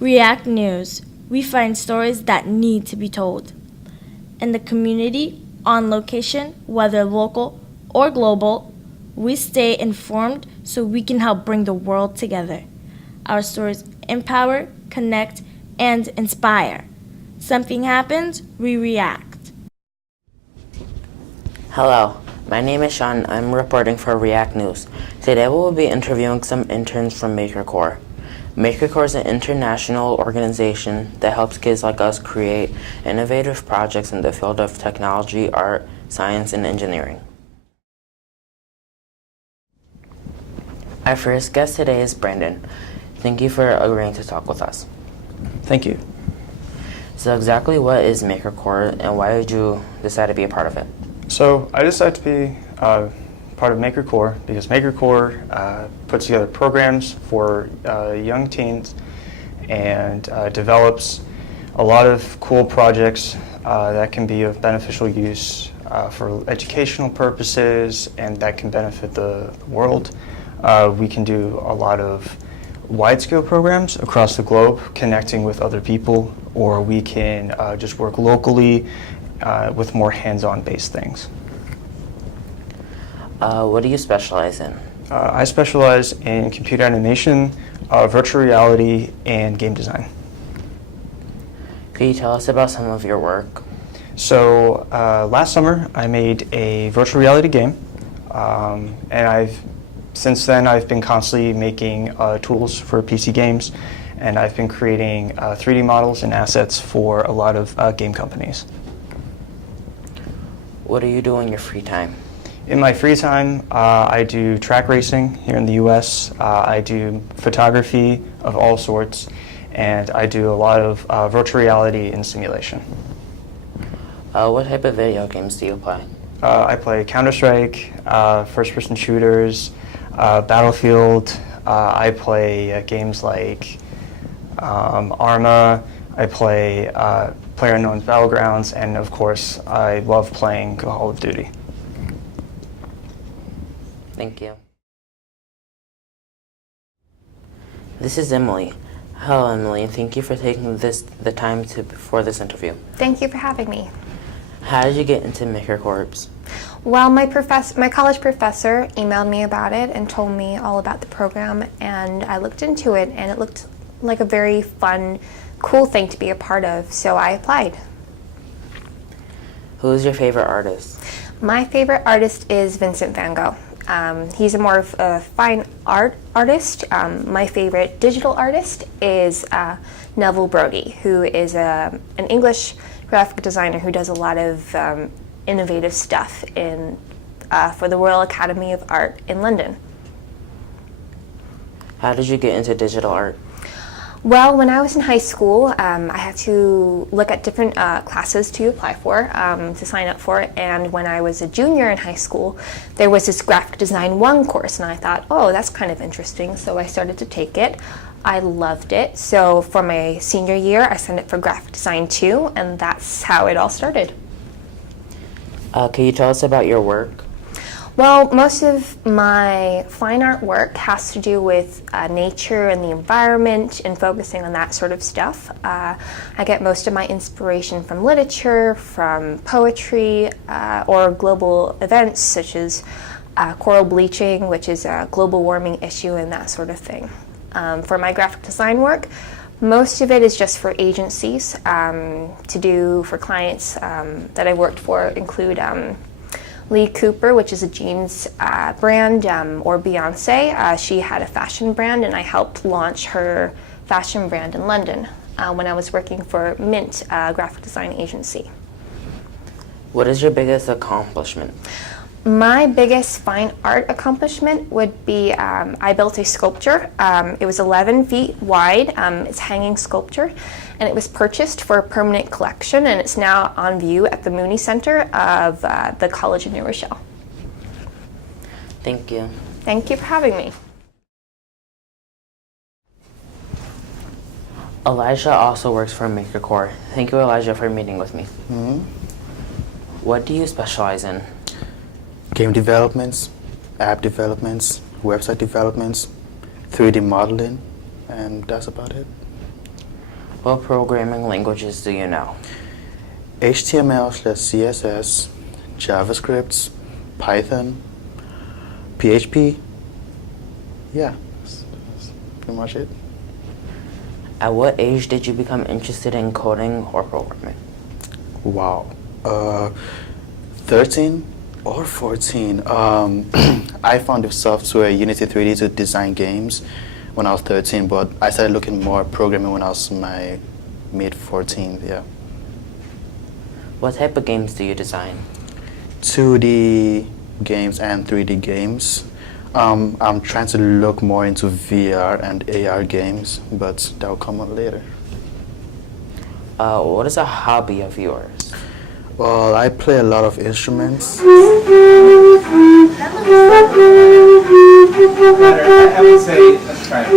React News. We find stories that need to be told. In the community, on location, whether local or global, we stay informed so we can help bring the world together. Our stories empower, connect, and inspire. Something happens, we react. Hello, my name is Sean. I'm reporting for React News. Today we will be interviewing some interns from MakerCore. MakerCore is an international organization that helps kids like us create innovative projects in the field of technology, art, science, and engineering. Our first guest today is Brandon. Thank you for agreeing to talk with us. Thank you. So exactly what is MakerCore and why did you decide to be a part of it? So I decided to be part of MakerCore because MakerCore puts together programs for young teens and develops a lot of cool projects that can be of beneficial use for educational purposes and that can benefit the world. We can do a lot of wide-scale programs across the globe connecting with other people, or we can just work locally with more hands-on based things. What do you specialize in? I specialize in computer animation, virtual reality, and game design. Could you tell us about some of your work? So last summer I made a virtual reality game, and since then I've been constantly making tools for PC games, and I've been creating 3D models and assets for a lot of game companies. What do you do in your free time? In my free time, I do track racing here in the US, I do photography of all sorts, and I do a lot of virtual reality and simulation. What type of video games do you play? I play Counter-Strike, first-person shooters, Battlefield. I play games like Arma. I play PlayerUnknown's Battlegrounds, and of course, I love playing Call of Duty. Thank you. This is Emily. Hello, Emily, and thank you for taking the time for this interview. Thank you for having me. How did you get into MakerCore? Well, my college professor emailed me about it and told me all about the program, and I looked into it, and it looked like a very fun, cool thing to be a part of, so I applied. Who is your favorite artist? My favorite artist is Vincent van Gogh. He's a more of a fine art artist. My favorite digital artist is Neville Brody, who is an English graphic designer who does a lot of innovative stuff for the Royal Academy of Art in London. How did you get into digital art? Well, when I was in high school, I had to look at different classes to apply for, to sign up for, and when I was a junior in high school, there was this Graphic Design 1 course, and I thought, oh, that's kind of interesting, so I started to take it. I loved it, so for my senior year, I signed up for Graphic Design 2, and that's how it all started. Can you tell us about your work? Well, most of my fine art work has to do with nature and the environment and focusing on that sort of stuff. I get most of my inspiration from literature, from poetry, or global events such as coral bleaching, which is a global warming issue and that sort of thing. For my graphic design work, most of it is just for agencies to do for clients that I worked for include Lee Cooper, which is a jeans brand, or Beyonce. She had a fashion brand, and I helped launch her fashion brand in London when I was working for Mint, a graphic design agency. What is your biggest accomplishment? My biggest fine art accomplishment would be I built a sculpture. It was 11 feet wide. It's hanging sculpture, and it was purchased for a permanent collection, and it's now on view at the Mooney Center of the College of New Rochelle. Thank you. Thank you for having me. Elijah also works for MakerCore. Thank you, Elijah, for meeting with me. What do you specialize in? Game developments, app developments, website developments, 3D modeling, and that's about it. What programming languages do you know? HTML/CSS, JavaScript, Python, PHP. Yeah, that's pretty much it. At what age did you become interested in coding or programming? Wow. 13 or 14. I found the software Unity 3D to design games when I was 13, but I started looking more at programming when I was in my mid-14s, yeah. What type of games do you design? 2D games and 3D games. I'm trying to look more into VR and AR games, but that will come up later. What is a hobby of yours? Well, I play a lot of instruments. I would say let's try it.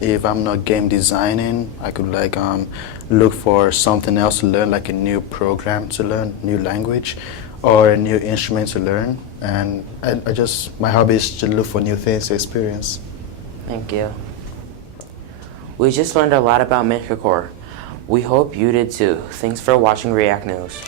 If I'm not game designing, I could look for something else to learn, like a new program to learn, new language, or a new instrument to learn. And my hobby is to look for new things to experience. Thank you. We just learned a lot about MakerCore. We hope you did too. Thanks for watching React News.